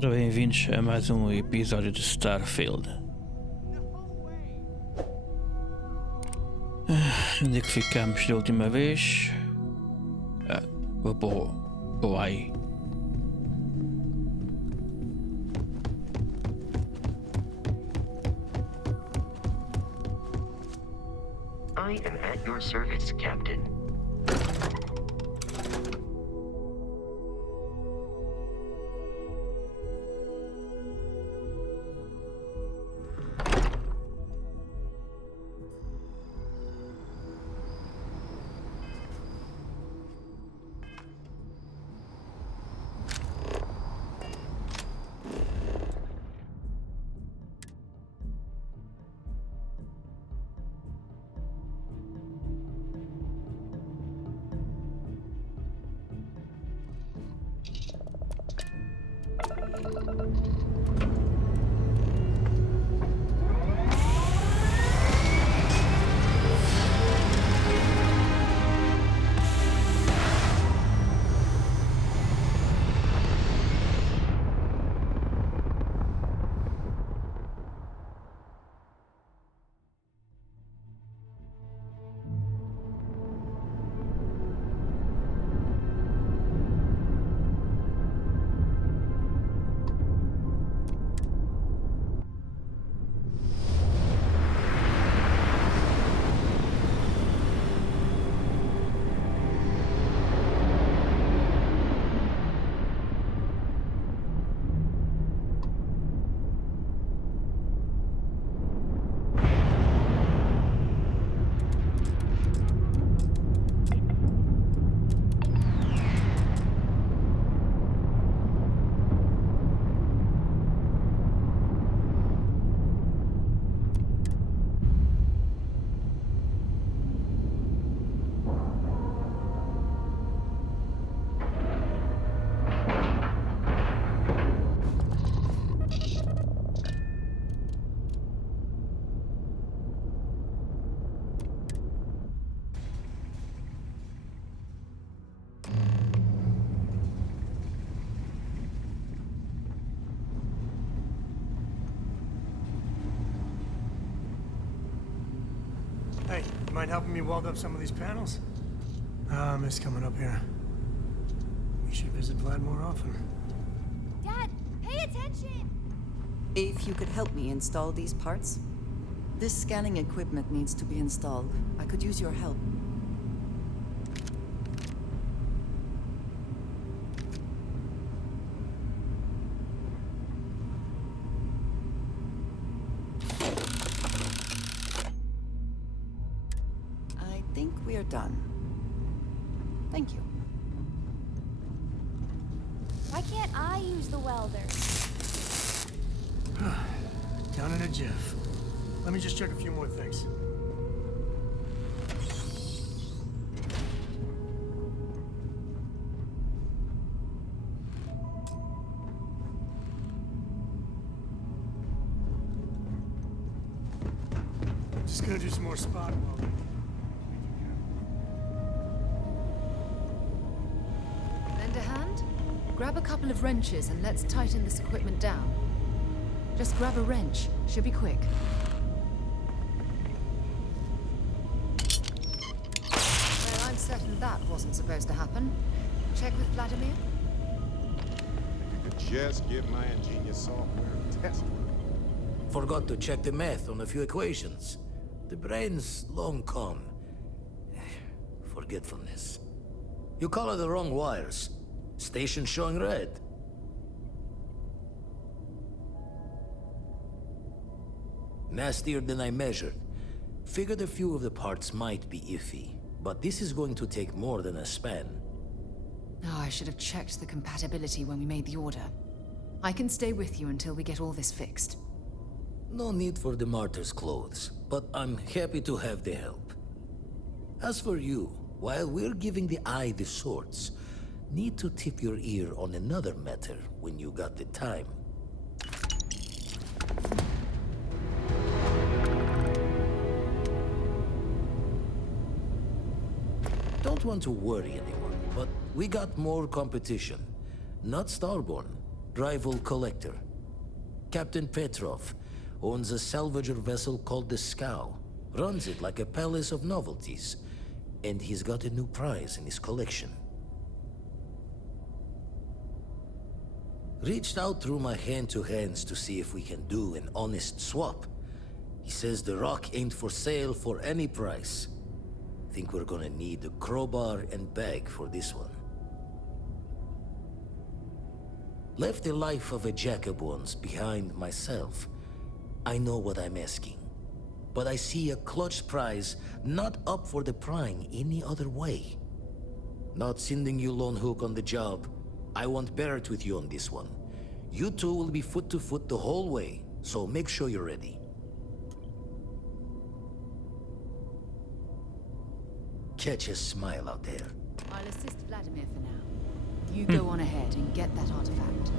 Ora, bem-vindos a mais um episódio de Starfield. Onde é que ficamos da última vez? Vou para o AI. I am at your service, Captain. Hey, you mind helping me weld up some of these panels? I miss coming up here. We should visit Vlad more often. Dad, pay attention! If you could help me install these parts. This scanning equipment needs to be installed. I could use your help. I think we are done. Thank you. Why can't I use the welder? Down in a jiff. Let me just check a few more things. Just gonna do some more spot welding. Lend a hand? Grab a couple of wrenches and let's tighten this equipment down. Just grab a wrench. Should be quick. Well, I'm certain that wasn't supposed to happen. Check with Vladimir? If you could just get my ingenious software tested. Forgot to check the math on a few equations. The brain's long gone. Forgetfulness. You color the wrong wires. Station showing red. Nastier than I measured. Figured a few of the parts might be iffy, but this is going to take more than a span. Oh, I should have checked the compatibility when we made the order. I can stay with you until we get all this fixed. No need for the martyr's clothes, but I'm happy to have the help. As for you, while we're giving the eye the swords, need to tip your ear on another matter when you got the time. Don't want to worry anyone, but we got more competition. Not Starborn. rival collector. Captain Petrov owns a salvager vessel called the Scow. Runs it like a palace of novelties. And he's got a new prize in his collection. Reached out through my hand-to-hands to see if we can do an honest swap. He says the rock ain't for sale for any price. Think we're gonna need a crowbar and bag for this one. Left the life of a jacob once behind myself. I know what I'm asking. But I see a clutch prize not up for the prying any other way. Not sending you lone hook on the job. I won't bear it with you on this one. You two will be foot to foot the whole way, so make sure you're ready. Catch a smile out there. I'll assist Vladimir for now. You go on ahead and get that artifact.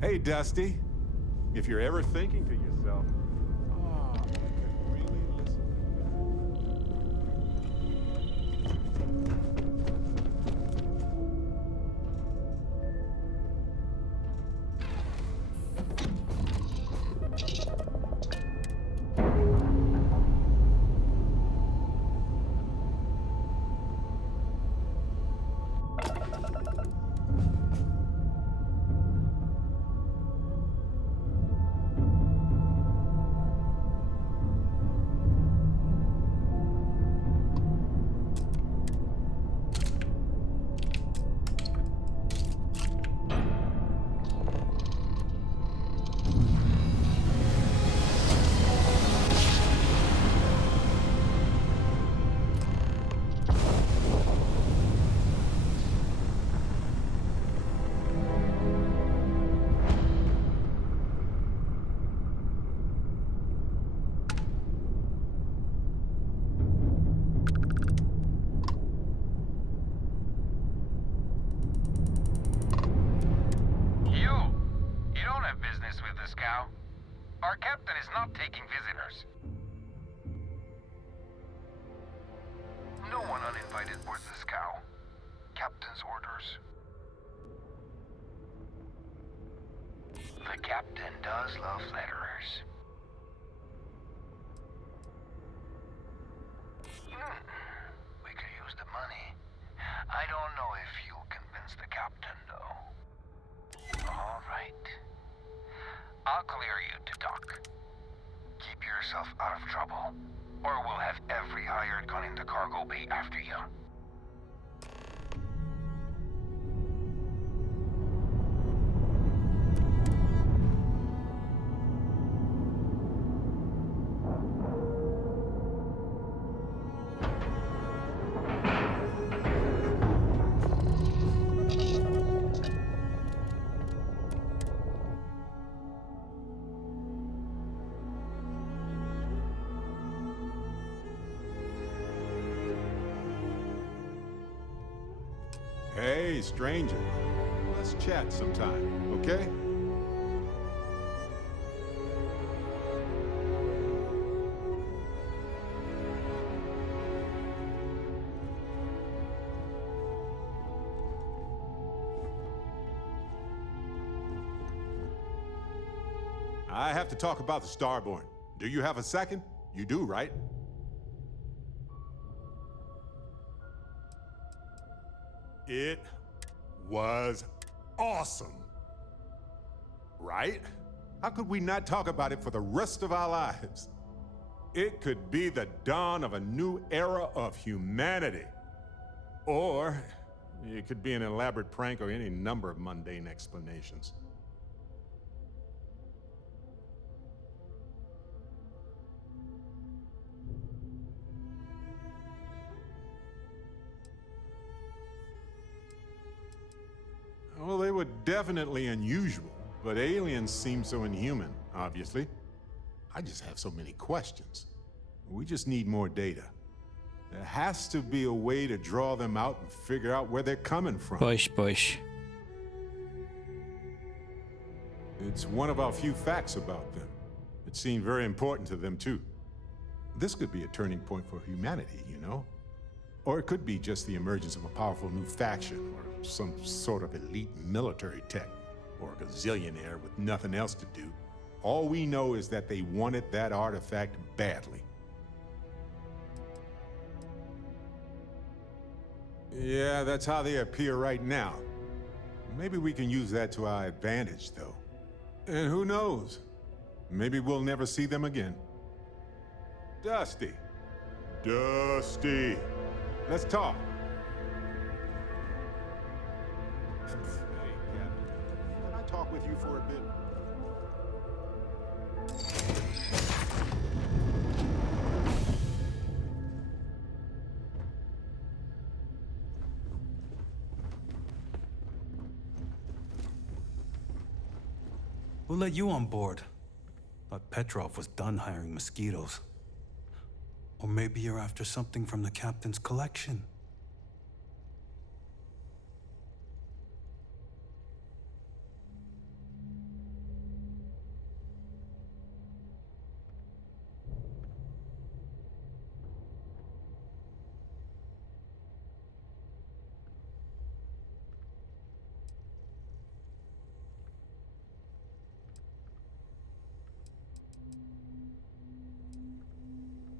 Hey, Dusty. If you're ever thinking to yourself, oh, I could really listen. Our captain is not taking visitors. No one uninvited boards the scow. Captain's orders. The captain does love letterers. We could use the money. I don't know if you'll convince the captain, though. All right. I'll clear you to dock. Keep yourself out of trouble, or we'll have every hired gun in the cargo bay after you. Hey, stranger. Let's chat sometime, okay? I have to talk about the Starborn. Do you have a second? You do, right? It was awesome. Right? How could we not talk about it for the rest of our lives? It could be the dawn of a new era of humanity. Or it could be an elaborate prank or any number of mundane explanations. Well, they were definitely unusual, but aliens seem so inhuman, obviously. I just have so many questions. We just need more data. There has to be a way to draw them out and figure out where they're coming from. Pois. It's one of our few facts about them. It seemed very important to them, too. This could be a turning point for humanity, you know? Or it could be just the emergence of a powerful new faction, or some sort of elite military tech, or a gazillionaire with nothing else to do. All we know is that they wanted that artifact badly. Yeah, that's how they appear right now. Maybe we can use that to our advantage, though. And who knows? Maybe we'll never see them again. Dusty. Dusty. Let's talk. Hey, Captain. Can I talk with you for a bit? Who let you on board? Thought Petrov was done hiring mosquitoes. Or maybe you're after something from the captain's collection.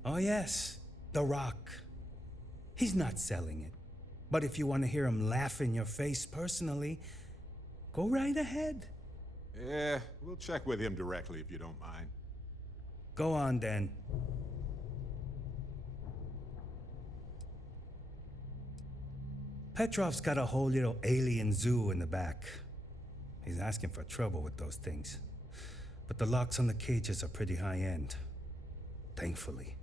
Oh yes, The Rock. He's not selling it. But if you want to hear him laugh in your face personally, go right ahead. Yeah, we'll check with him directly if you don't mind. Go on then. Petrov's got a whole little alien zoo in the back. He's asking for trouble with those things. But the locks on the cages are pretty high-end. Thankfully.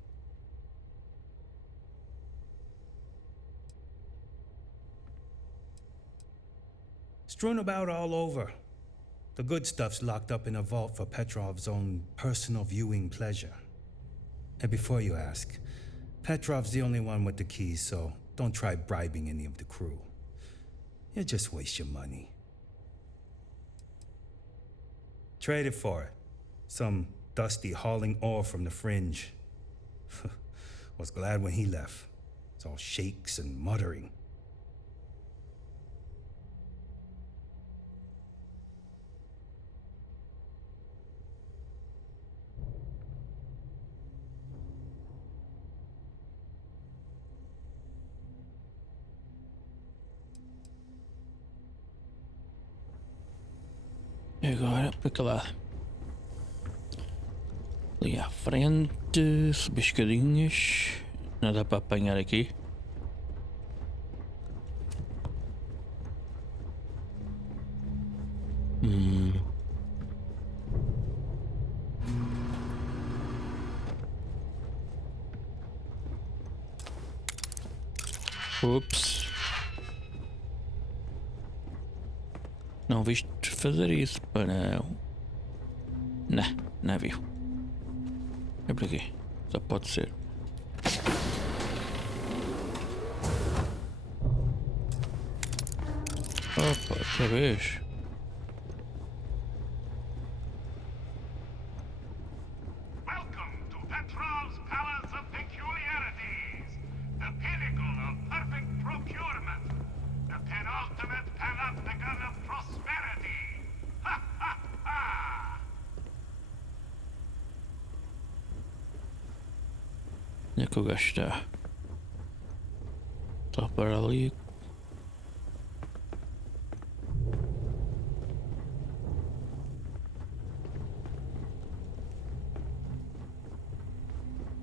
Strewn about all over. The good stuff's locked up in a vault for Petrov's own personal viewing pleasure. And before you ask, Petrov's the only one with the keys, so don't try bribing any of the crew. You'll just waste your money. Trade it for it. Some Dusty hauling ore from the fringe. Was glad when he left. It's all shakes and muttering. Agora para aquele lado. Ali à frente, subir escadinhas. Nada para apanhar aqui. Ups. Não viste fazer isso, pá, não. Não viu. É por aqui. Só pode ser. Opa, outra vez. Welcome to Petrov's Palace of Peculiarities, the pinnacle of perfect procurement, the penultimate panopticon of prosperity. Ha ha ha! Onde é que o gajo está? Está para ali.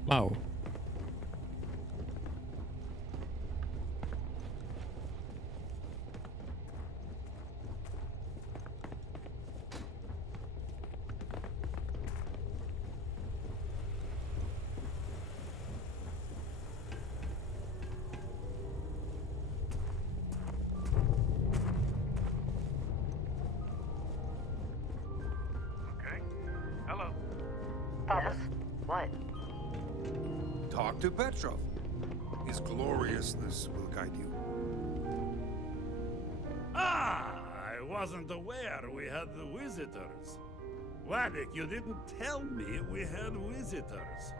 Uau. Okay. Hello. Yes? What? Talk to Petrov. His gloriousness will guide you. Ah, I wasn't aware we had the visitors. Waddick, you didn't tell me we had visitors.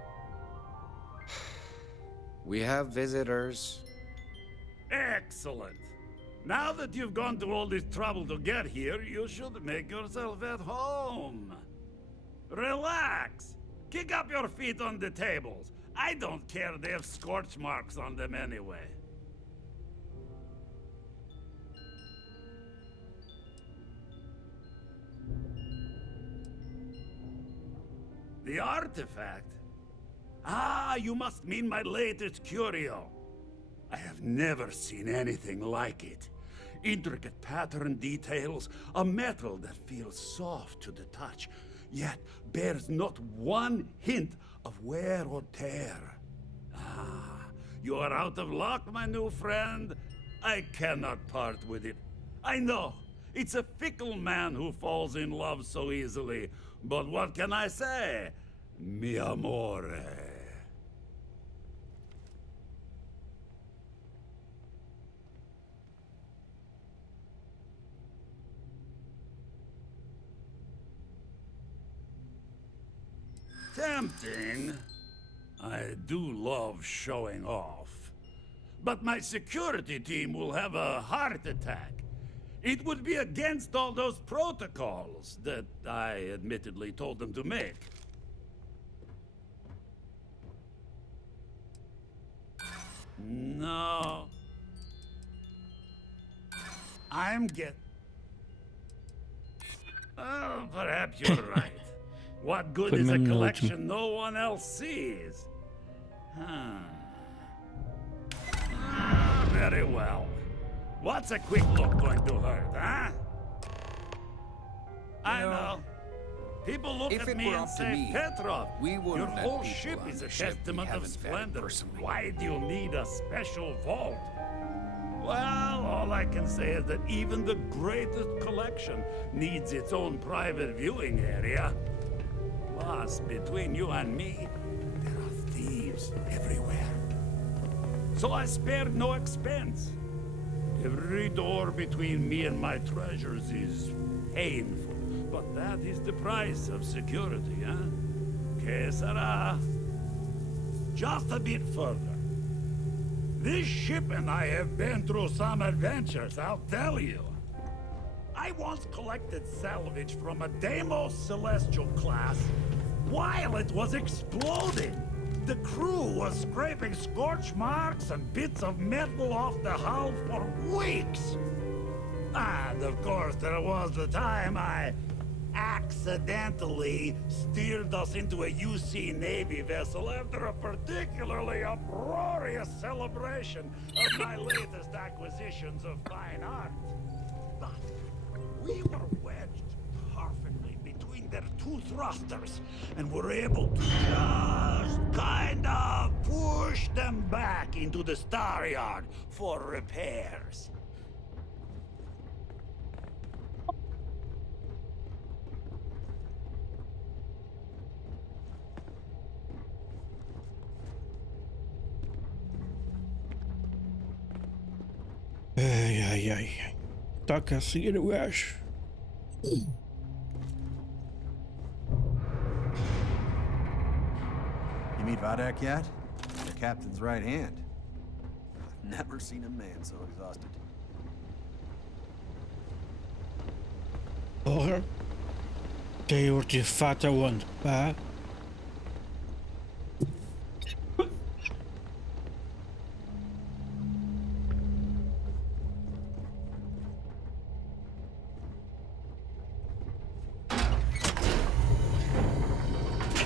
We have visitors. Excellent. Now that you've gone to all this trouble to get here, you should make yourself at home. Relax. Kick up your feet on the tables. I don't care they have scorch marks on them anyway. The artifact? Ah, you must mean my latest curio. I have never seen anything like it. Intricate pattern details, a metal that feels soft to the touch, yet bears not one hint of wear or tear. Ah, you are out of luck, my new friend. I cannot part with it. I know, it's a fickle man who falls in love so easily, but what can I say? Mi amore. Tempting. I do love showing off. But my security team will have a heart attack. It would be against all those protocols that I admittedly told them to make. No. Oh, perhaps you're right. What good is a collection no one else sees? Very well. What's a quick look going to hurt, huh? I know. People look at me and say, Petrov, your whole ship is a testament of splendor. Why do you need a special vault? Well, all I can say is that even the greatest collection needs its own private viewing area. Plus, between you and me, there are thieves everywhere. So I spared no expense. Every door between me and my treasures is painful, but that is the price of security, huh? Que sera? Just a bit further. This ship and I have been through some adventures, I'll tell you. I once collected salvage from a Deimos Celestial class while it was exploding. The crew was scraping scorch marks and bits of metal off the hull for weeks. And of course, there was the time I accidentally steered us into a UC Navy vessel after a particularly uproarious celebration of my latest acquisitions of fine art. But we were wedged perfectly between their two thrusters and were able to just kind of push them back into the star yard for repairs. Ai. Toca a seguir o gajo. You meet Vadak yet? The captain's right hand. I've never seen a man so exhausted. Porra. Tem o artefato aonde? Pá.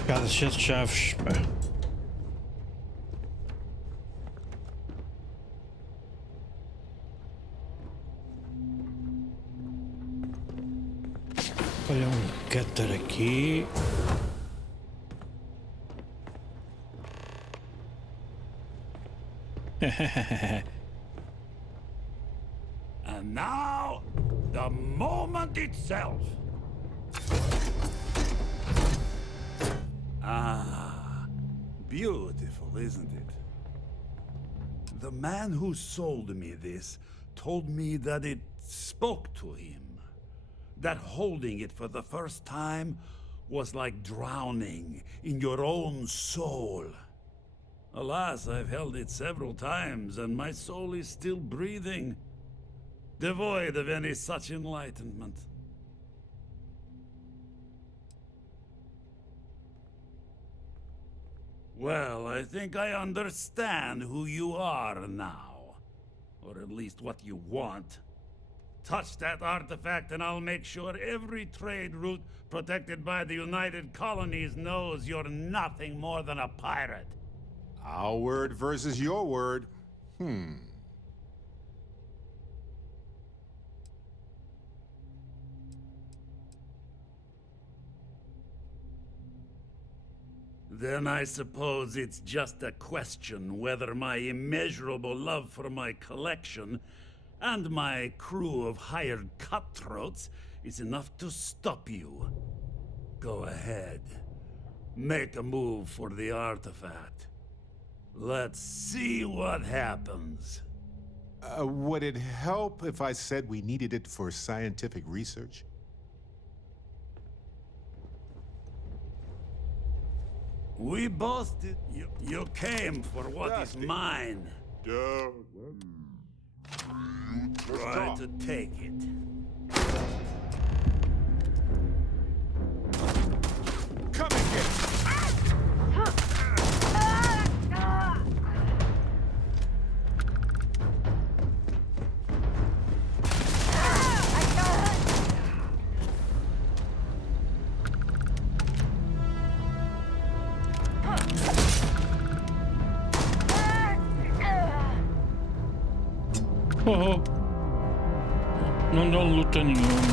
Cada cheio de chaves, pá. Olha cutter aqui. And now, the moment itself. Ah, beautiful, isn't it? The man who sold me this told me that it spoke to him. That holding it for the first time was like drowning in your own soul. Alas, I've held it several times, and my soul is still breathing, devoid of any such enlightenment. Well, I think I understand who you are now. Or at least what you want. Touch that artifact and I'll make sure every trade route protected by the United Colonies knows you're nothing more than a pirate. Our word versus your word. Then I suppose it's just a question whether my immeasurable love for my collection and my crew of hired cutthroats is enough to stop you. Go ahead. Make a move for the artifact. Let's see what happens. Would it help if I said we needed it for scientific research? We both did. You came for what is mine. Try to take it. Come and get it! Oh, non ho lutto nenhuma.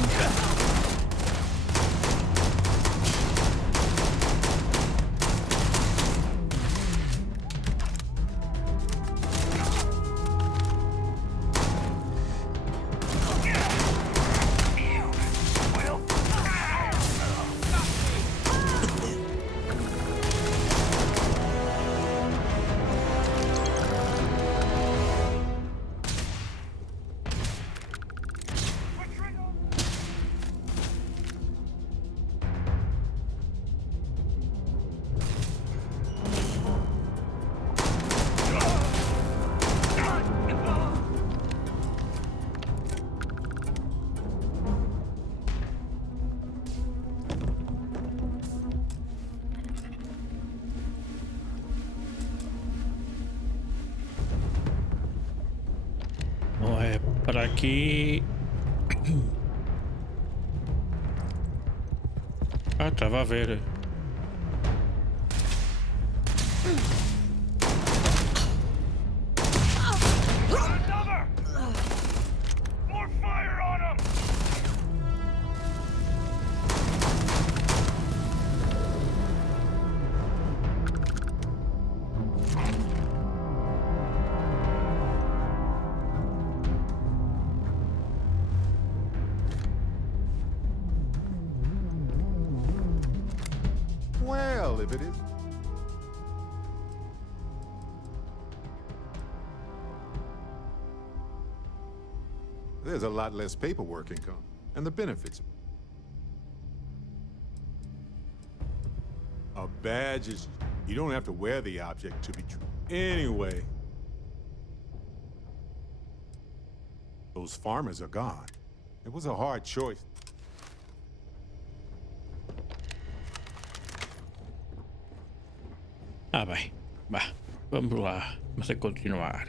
Para aqui. Ah, estava a ver. Well, if it is. There's a lot less paperwork income, and the benefits. A badge is... You don't have to wear the object to be true. Anyway. Those farmers are gone. It was a hard choice. Ah, bem. Bah, vamos lá. Vamos a continuar.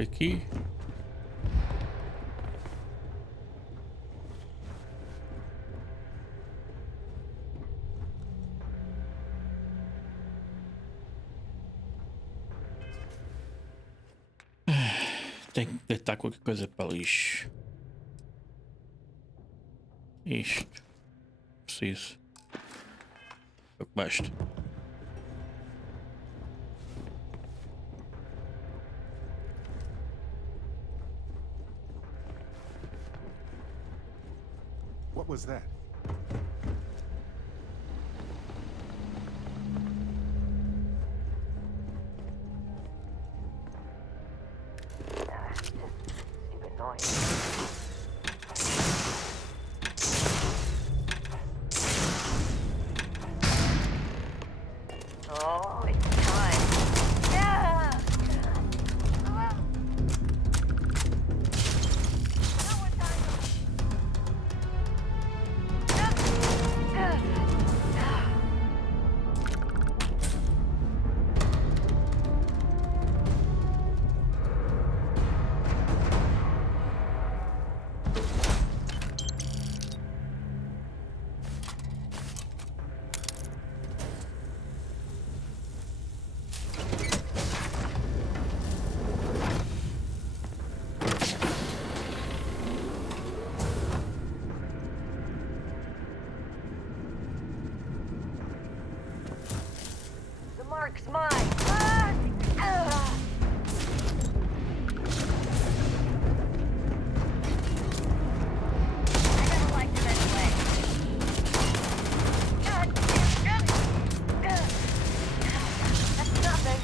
Aqui. Tem que deitar qualquer coisa para lixo. Isto. Preciso. É o que basta. What was that? Oh, it's time. Yeah. The mark's mine. I never liked him anyway. That's nothing.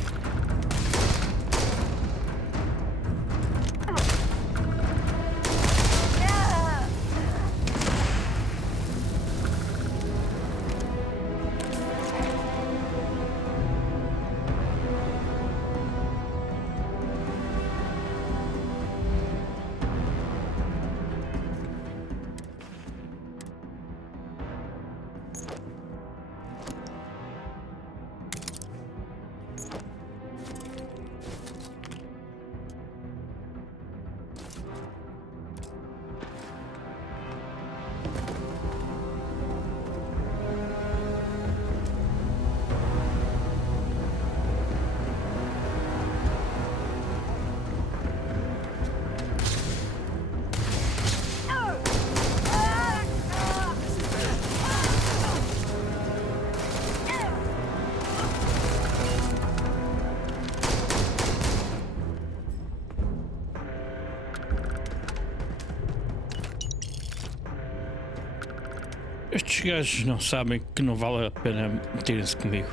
Estes gajos não sabem que não vale a pena meterem-se comigo.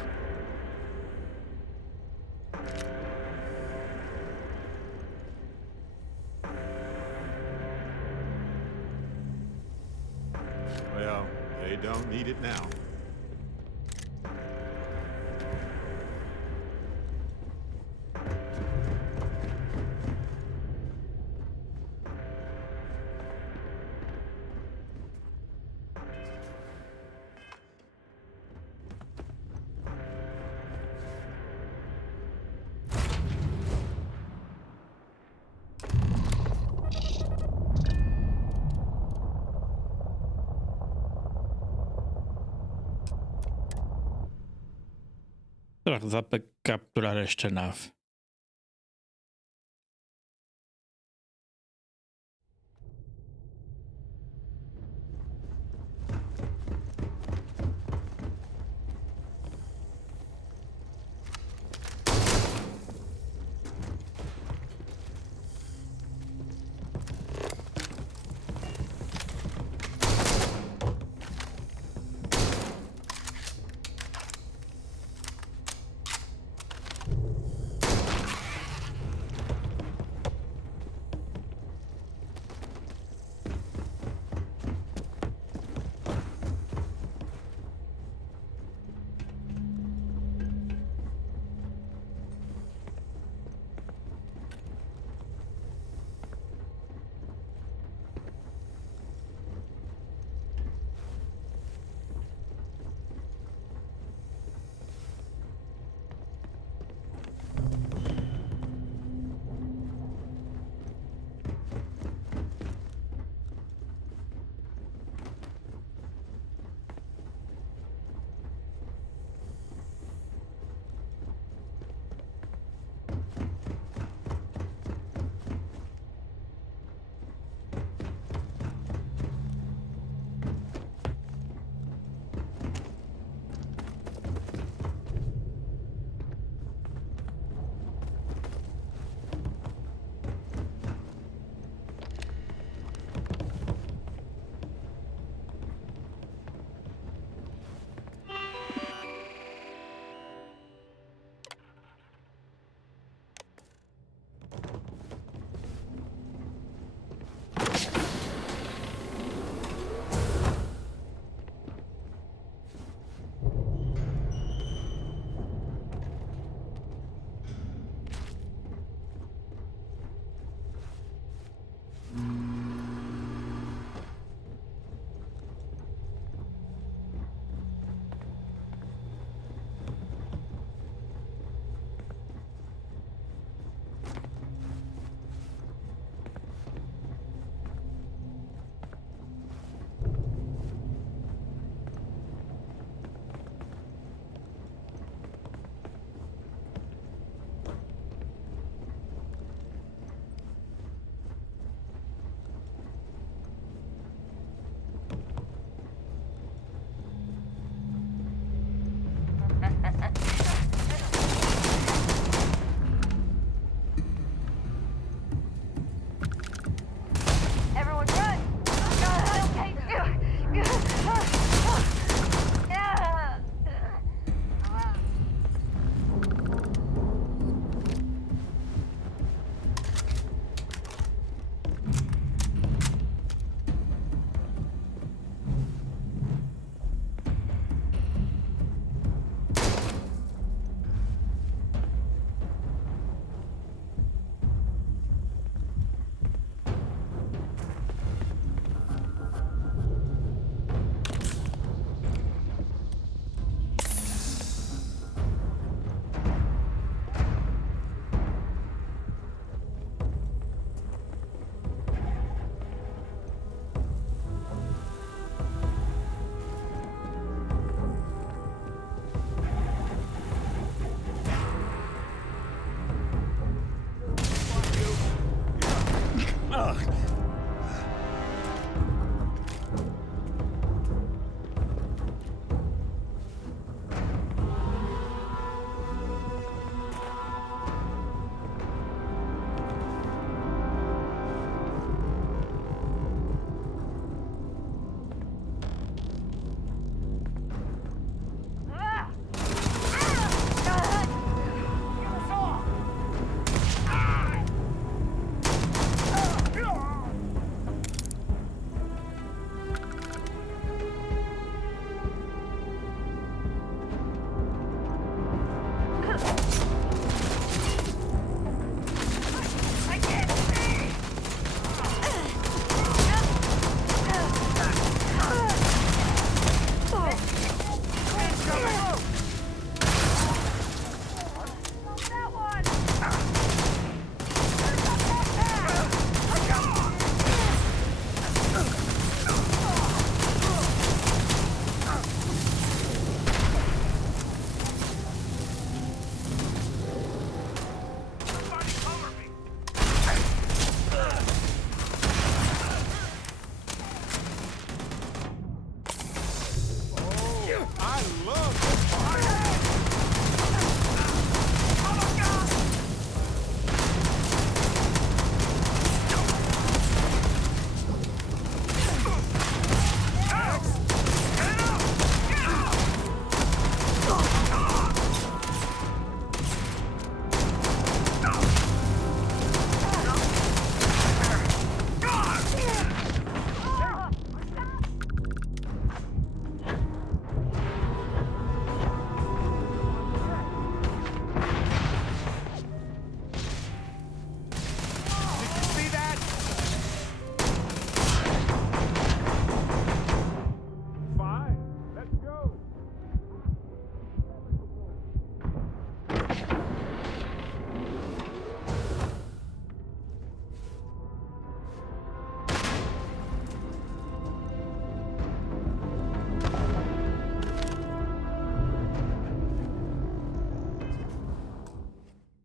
Well, they don't need it now. Será que dá para capturar esta nave?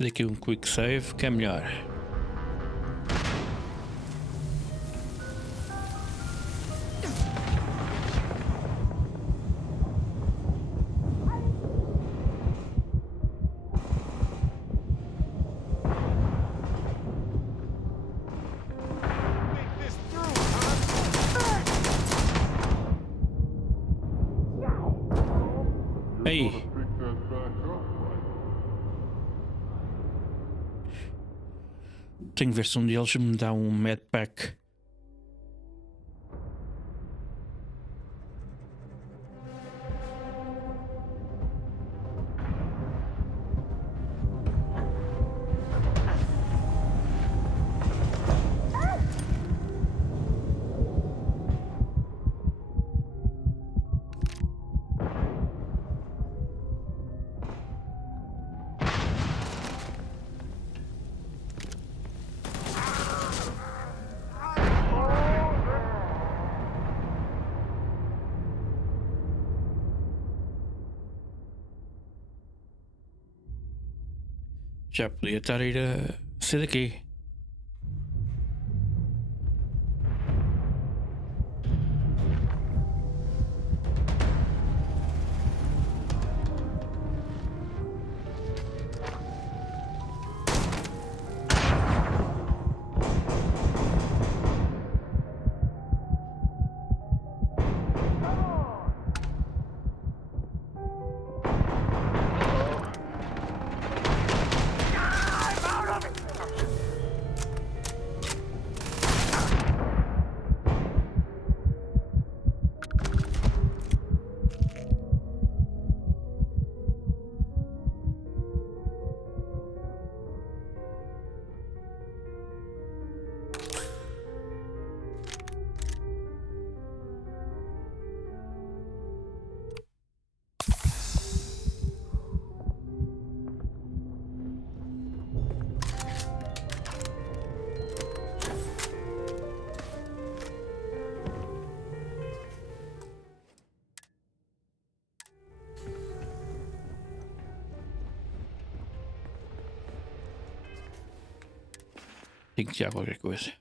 Fazer aqui um quick save que é melhor. Aí. Tenho que ver se um deles me dá um medpack. Já podia estar a ir a sair daqui. Tenho que tirar qualquer coisa.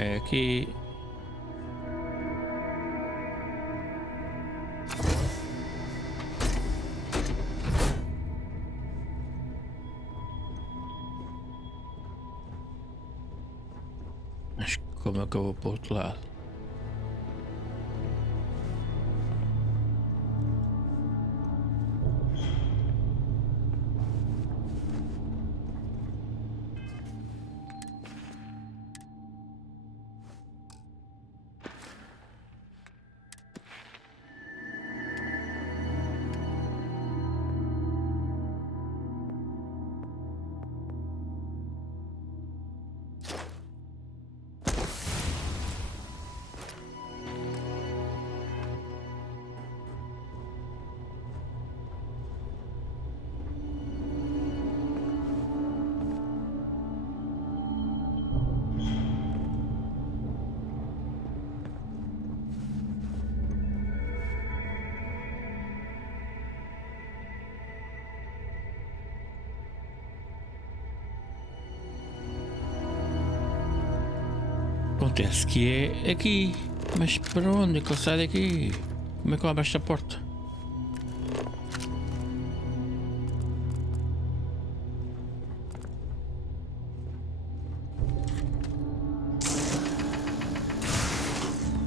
É aqui. Como é que eu vou pro outro lado? Acontece que é aqui. Mas para onde é que eu saio daqui? Como é que eu abro esta porta?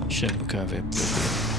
Deixa-me cá ver por aqui.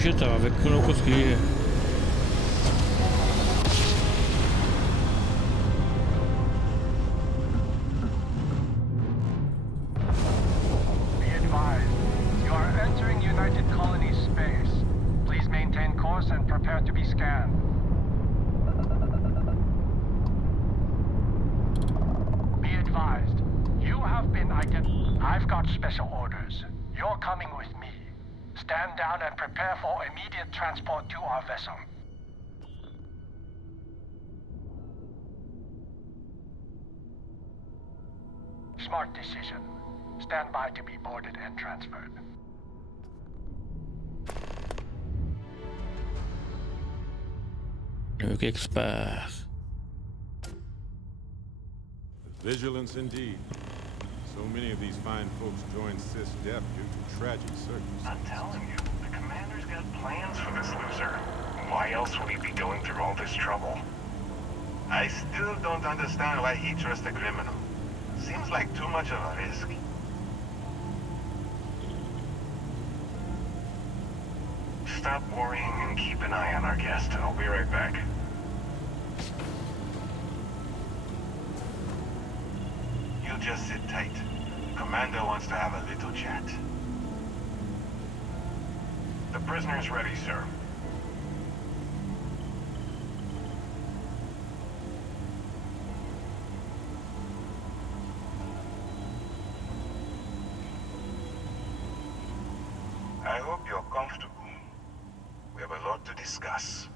j'étais avec le cousquier. Be advised, you are entering United Colony space. Please maintain course and prepare to be scanned. Be advised, you have been I've got special orders. You're coming with me. Stand down and prepare for immediate transport to our vessel. Smart decision. Stand by to be boarded and transferred. Ők expert. Vigilance indeed. So many of these fine folks joined SysDef due to tragic circumstances. I'm telling you, the commander's got plans for this loser. Why else would he be going through all this trouble? I still don't understand why he trusts a criminal. Seems like too much of a risk. Stop worrying and keep an eye on our guest. I'll be right back. You just sit tight. Commander wants to have a little chat. The prisoner's ready, sir. I hope you're comfortable. We have a lot to discuss.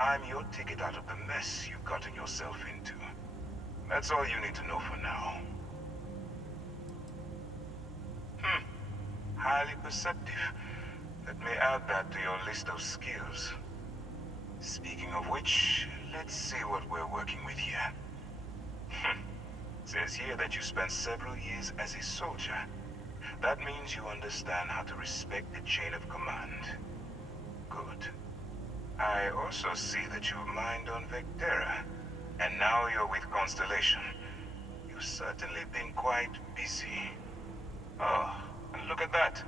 I'm your ticket out of the mess you've gotten yourself into. That's all you need to know for now. Highly perceptive. Let me add that to your list of skills. Speaking of which, let's see what we're working with here. Says here that you spent several years as a soldier. That means you understand how to respect the chain of command. Good. I also see that you've mined on Vectera, and now you're with Constellation. You've certainly been quite busy. Oh, and look at that.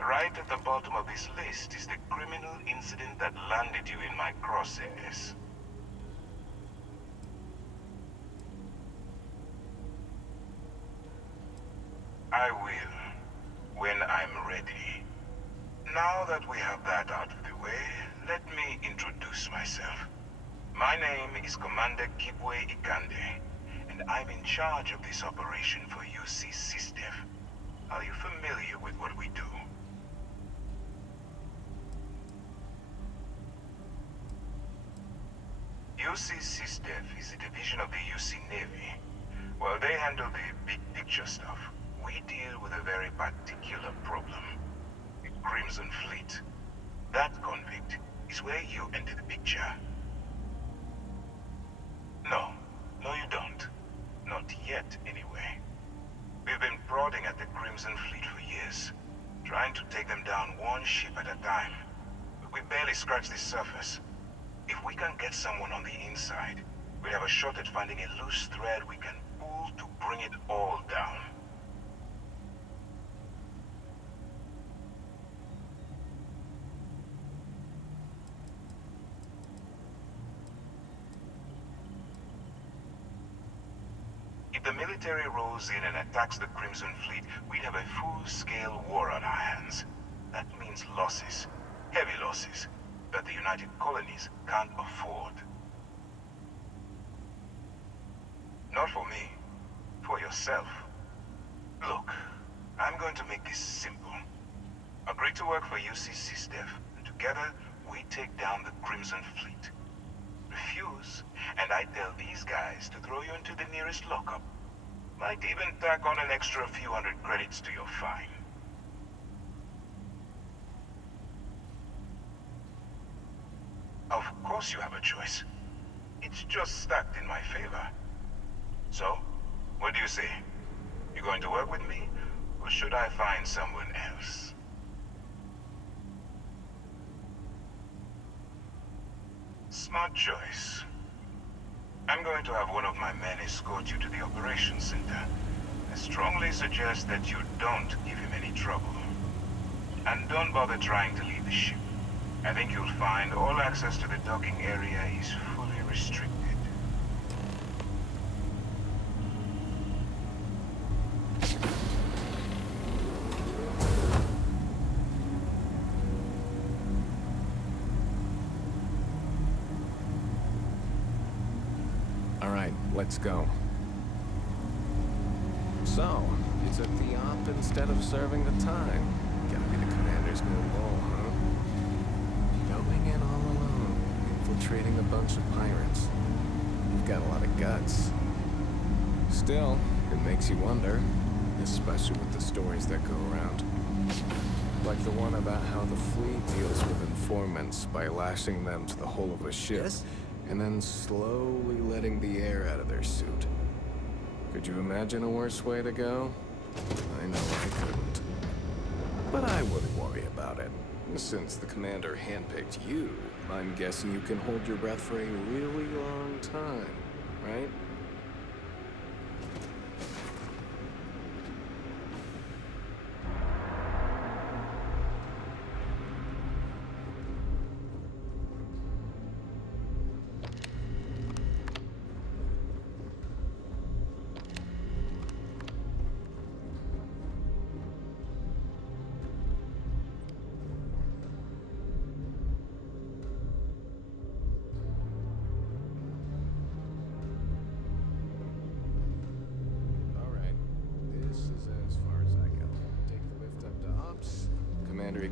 Right at the bottom of this list is the criminal incident that landed you in my crosshairs. I will, when I'm ready. Now that we have that out of the way, let me introduce myself. My name is Commander Kibwe Ikande, and I'm in charge of this operation for UC SysDef. Are you familiar with what we do? UC SysDef is a division of the UC Navy. While they handle the big picture stuff, we deal with a very particular problem. The Crimson Fleet. That convict is where you enter the picture. No, you don't. Not yet, anyway. We've been prodding at the Crimson Fleet for years, trying to take them down one ship at a time. But we barely scratched the surface. If we can get someone on the inside, we have a shot at finding a loose thread we can pull to bring it all down. If the military rolls in and attacks the Crimson Fleet, we'd have a full-scale war on our hands. That means losses, heavy losses, that the United Colonies can't afford. Not for me, for yourself. Look, I'm going to make this simple. Agree to work for UC SysDef, and together we take down the Crimson Fleet. Refuse, and I tell these guys to throw you into the nearest lockup. Might even tack on an extra few hundred credits to your fine. Of course you have a choice. It's just stacked in my favor. So, what do you say? You going to work with me, or should I find someone else? Smart choice. I'm going to have one of my men escort you to the operations center. strongly suggest that you don't give him any trouble. And don't bother trying to leave the ship. I think you'll find all access to the docking area is fully restricted. All right, let's go. So, you took the op instead of serving the time. Gotta be the commander's new role, huh? Going in all alone, infiltrating a bunch of pirates. You've got a lot of guts. Still, it makes you wonder, especially with the stories that go around. Like the one about how the fleet deals with informants by lashing them to the hull of a ship, and then slowly letting the air out of their suit. Could you imagine a worse way to go? I know I couldn't. But I wouldn't worry about it. Since the commander handpicked you, I'm guessing you can hold your breath for a really long time, right?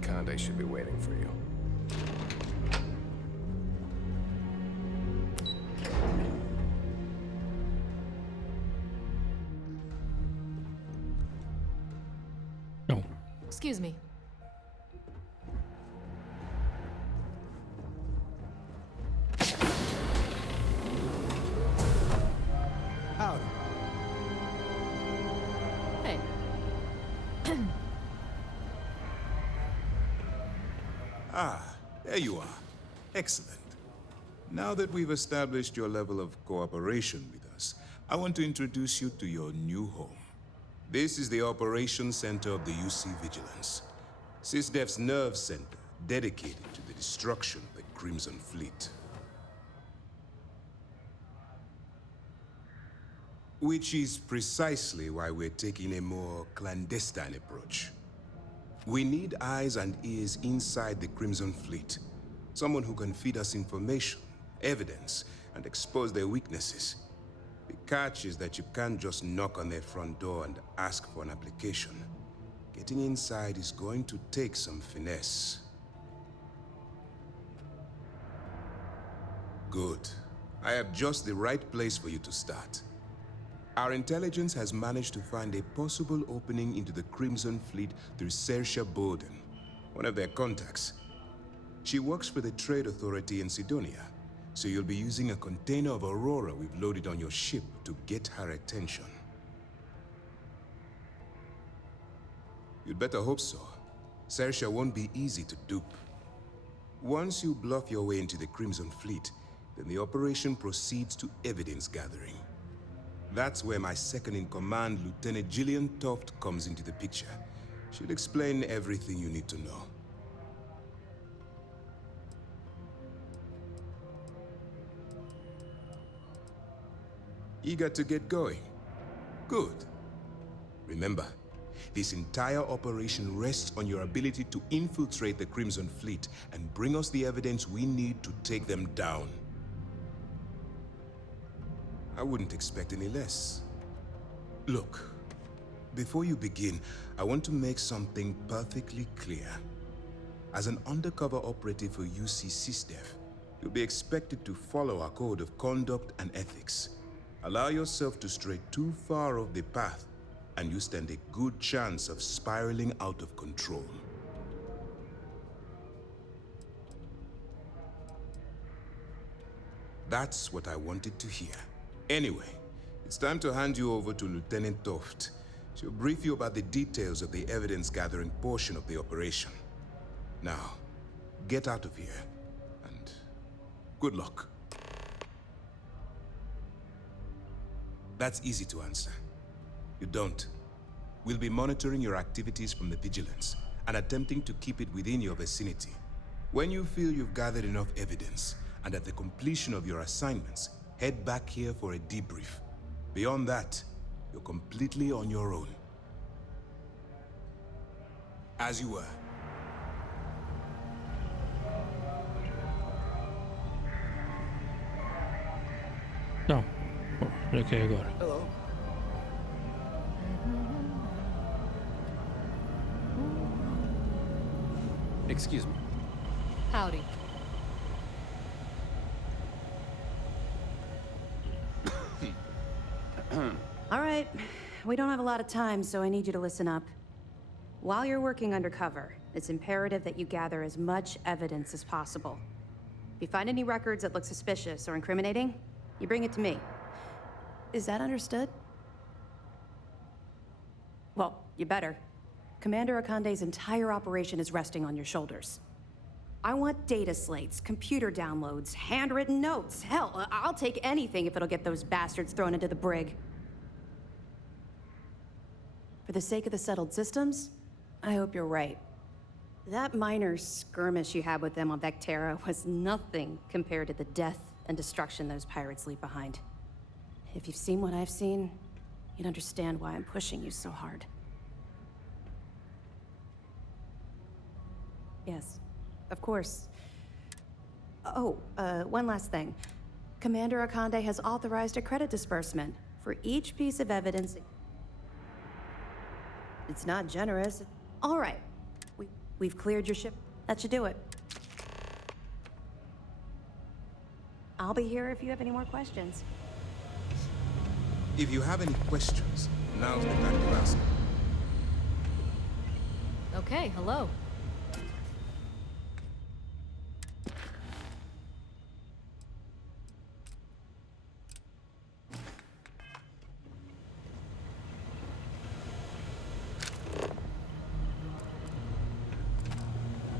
Conde should be waiting for you. No. Excuse me. Howdy. Hey. Ah, there you are. Excellent. Now that we've established your level of cooperation with us, I want to introduce you to your new home. This is the Operations Center of the UC Vigilance, SysDef's nerve center dedicated to the destruction of the Crimson Fleet. Which is precisely why we're taking a more clandestine approach. We need eyes and ears inside the Crimson Fleet. Someone who can feed us information, evidence, and expose their weaknesses. The catch is that you can't just knock on their front door and ask for an application. Getting inside is going to take some finesse. Good. I have just the right place for you to start. Our intelligence has managed to find a possible opening into the Crimson Fleet through Saoirse Bowden, one of their contacts. She works for the Trade Authority in Sidonia, so you'll be using a container of Aurora we've loaded on your ship to get her attention. You'd better hope so. Saoirse won't be easy to dupe. Once you bluff your way into the Crimson Fleet, then the operation proceeds to evidence gathering. That's where my second-in-command, Lieutenant Gillian Toft, comes into the picture. She'll explain everything you need to know. Eager to get going? Good. Remember, this entire operation rests on your ability to infiltrate the Crimson Fleet and bring us the evidence we need to take them down. I wouldn't expect any less. Look, before you begin, I want to make something perfectly clear. As an undercover operative for UC SysDef, you'll be expected to follow our code of conduct and ethics. Allow yourself to stray too far off the path, and you stand a good chance of spiraling out of control. That's what I wanted to hear. Anyway, it's time to hand you over to Lieutenant Toft. She'll brief you about the details of the evidence-gathering portion of the operation. Now, get out of here, and good luck. That's easy to answer. You don't. We'll be monitoring your activities from the vigilance and attempting to keep it within your vicinity. When you feel you've gathered enough evidence, and at the completion of your assignments, head back here for a debrief. Beyond that, you're completely on your own. As you were. No. Ok, agora. Hello. Excuse me. Howdy. All right. We don't have a lot of time, so I need you to listen up. While you're working undercover, it's imperative that you gather as much evidence as possible. If you find any records that look suspicious or incriminating, you bring it to me. Is that understood? Well, you better. Commander Akande's entire operation is resting on your shoulders. I want data slates, computer downloads, handwritten notes. Hell, I'll take anything if it'll get those bastards thrown into the brig. For the sake of the settled systems, I hope you're right. That minor skirmish you had with them on Vectera was nothing compared to the death and destruction those pirates leave behind. If you've seen what I've seen, you'd understand why I'm pushing you so hard. Yes, of course. Oh, one last thing. Commander Akande has authorized a credit disbursement for each piece of evidence. It's not generous. All right. We've cleared your ship. That should do it. I'll be here if you have any more questions. If you have any questions, now's the time to ask. Okay, hello.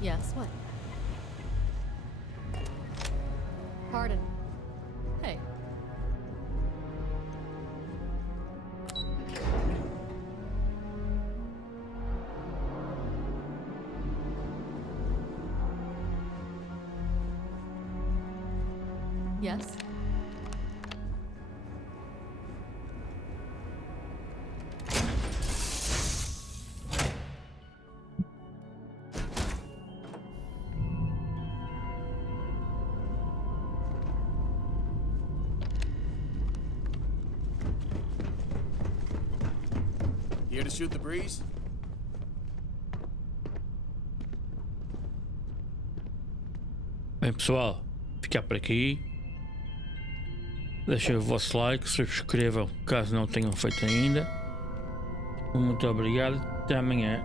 Yes, what? Pardon. Hey. Yes. Here to shoot the breeze? Bem pessoal, ficar por aqui. Deixem o vosso like, subscrevam caso não tenham feito ainda. Muito obrigado, até amanhã.